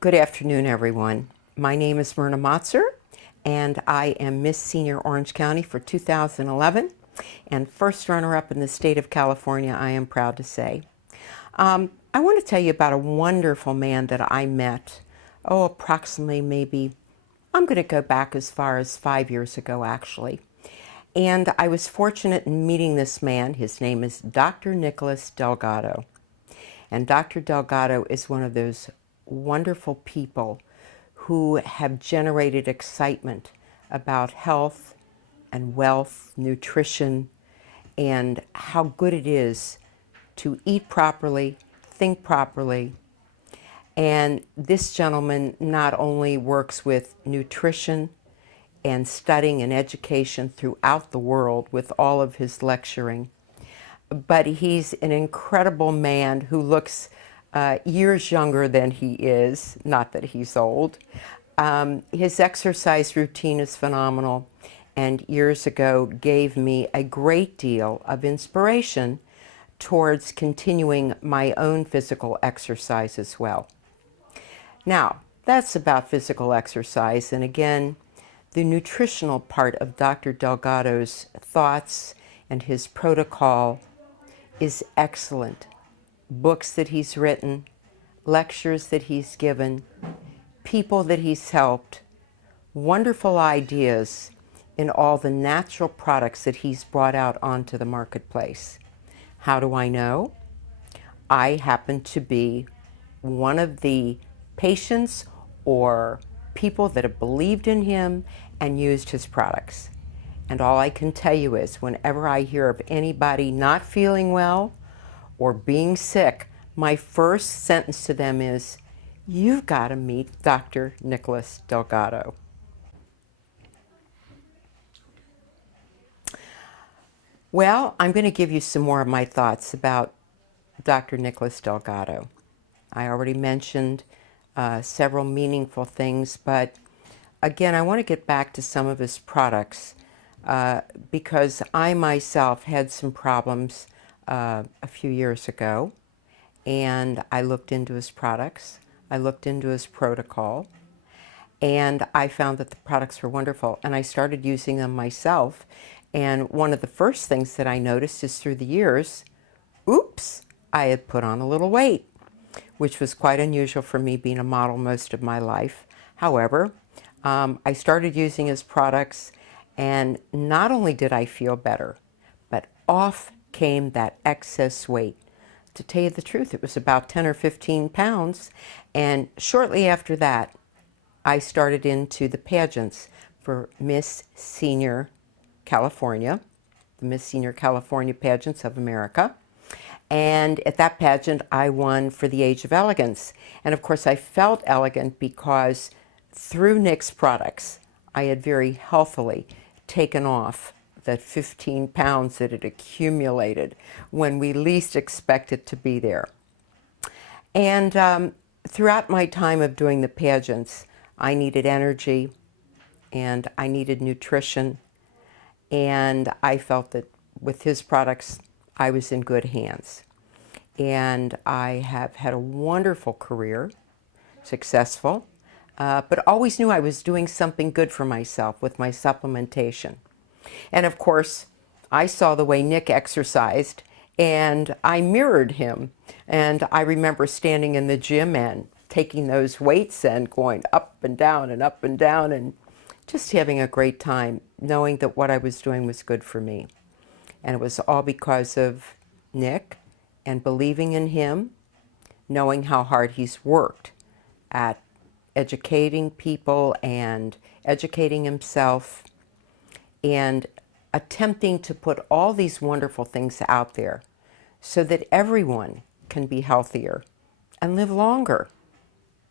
Good afternoon, everyone. My name is Myrna, and I am Miss Senior Orange County for 2011 and first runner-up in the state of California, I am proud to say. I want to tell you about a wonderful man that I met, approximately maybe, I'm going to go back as far as 5 years ago, actually. And I was fortunate in meeting this man. His name is Dr. Nicholas Delgado. And Dr. Delgado is one of those wonderful people who have generated excitement about health and wealth, nutrition, and how good it is to eat properly, think properly. And this gentleman not only works with nutrition and studying and education throughout the world with all of his lecturing, but he's an incredible man who looks years younger than he is, not that he's old. His exercise routine is phenomenal, and years ago gave me a great deal of inspiration towards continuing my own physical exercise as well. Now, that's about physical exercise, and again, the nutritional part of Dr. Delgado's thoughts and his protocol is excellent. Books that he's written, lectures that he's given, people that he's helped, wonderful ideas in all the natural products that he's brought out onto the marketplace. How do I know? I happen to be one of the patients or people that have believed in him and used his products. And all I can tell you is whenever I hear of anybody not feeling well or being sick, my first sentence to them is, you've got to meet Dr. Nicholas Delgado. Well, I'm going to give you some more of my thoughts about Dr. Nicholas Delgado. I already mentioned several meaningful things, but again, I want to get back to some of his products because I myself had some problems a few years ago, and I looked into his products, I looked into his protocol, and I found that the products were wonderful, and I started using them myself. And one of the first things that I noticed is through the years, oops, I had put on a little weight, which was quite unusual for me being a model most of my life. However, I started using his products, and not only did I feel better, but off came that excess weight. To tell you the truth, it was about 10 or 15 pounds, and shortly after that, I started into the pageants for Miss Senior California, the Miss Senior California pageants of America. And at that pageant, I won for the Age of Elegance. And of course, I felt elegant because through Nick's products, I had very healthily taken off that 15 pounds that had accumulated when we least expected to be there. And throughout my time of doing the pageants, I needed energy and I needed nutrition. And I felt that with his products, I was in good hands. And I have had a wonderful career, successful, but always knew I was doing something good for myself with my supplementation. And of course, I saw the way Nick exercised, and I mirrored him. And I remember standing in the gym and taking those weights and going up and down and just having a great time, knowing that what I was doing was good for me. And it was all because of Nick and believing in him, knowing how hard he's worked at educating people and educating himself and attempting to put all these wonderful things out there so that everyone can be healthier and live longer.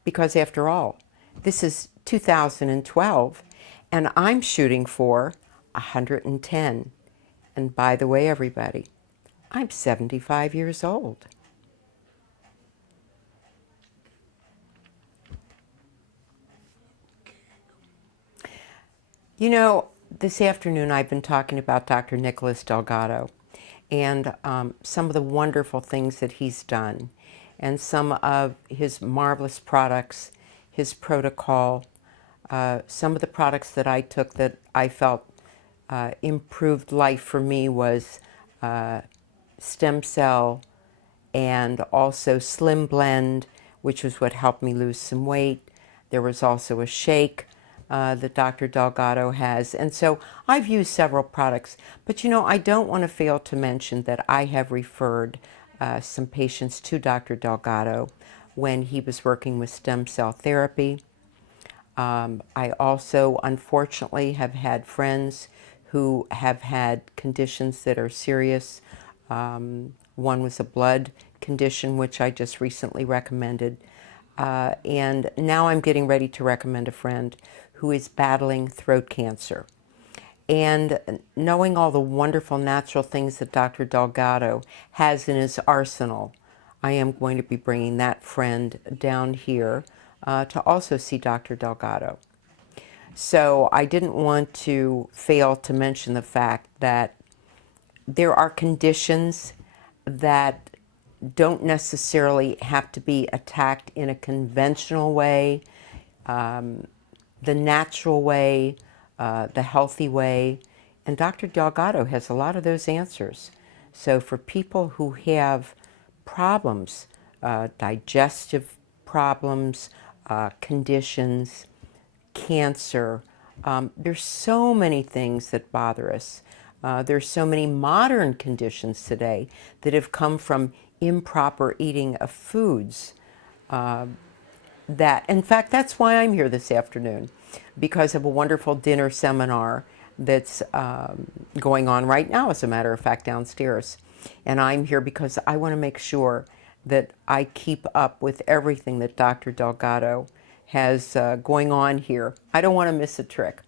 Because after all, this is 2012 and I'm shooting for 110. And by the way, everybody, I'm 75 years old. You know, this afternoon I've been talking about Dr. Nicholas Delgado and some of the wonderful things that he's done and some of his marvelous products, his protocol. Some of the products that I took that I felt improved life for me was stem cell and also Slim Blend, which was what helped me lose some weight. There was also a shake that Dr. Delgado has. And so I've used several products. But you know, I don't want to fail to mention that I have referred some patients to Dr. Delgado when he was working with stem cell therapy. I also, unfortunately, have had friends who have had conditions that are serious. One was a blood condition, which I just recently recommended. And now I'm getting ready to recommend a friend who is battling throat cancer. And knowing all the wonderful natural things that Dr. Delgado has in his arsenal, I am going to be bringing that friend down here to also see Dr. Delgado. So I didn't want to fail to mention the fact that there are conditions that don't necessarily have to be attacked in a conventional way, the natural way, the healthy way. And Dr. Delgado has a lot of those answers. So for people who have problems, digestive problems, conditions, cancer, there's so many things that bother us. There's so many modern conditions today that have come from improper eating of foods. That, in fact, that's why I'm here this afternoon, because of a wonderful dinner seminar that's going on right now, as a matter of fact, downstairs. And I'm here because I want to make sure that I keep up with everything that Dr. Delgado has going on here. I don't want to miss a trick.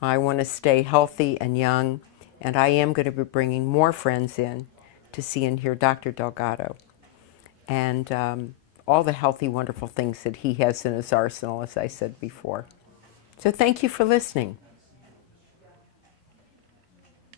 I want to stay healthy and young, and I am going to be bringing more friends in to see and hear Dr. Delgado and all the healthy, wonderful things that he has in his arsenal, as I said before. So thank you for listening.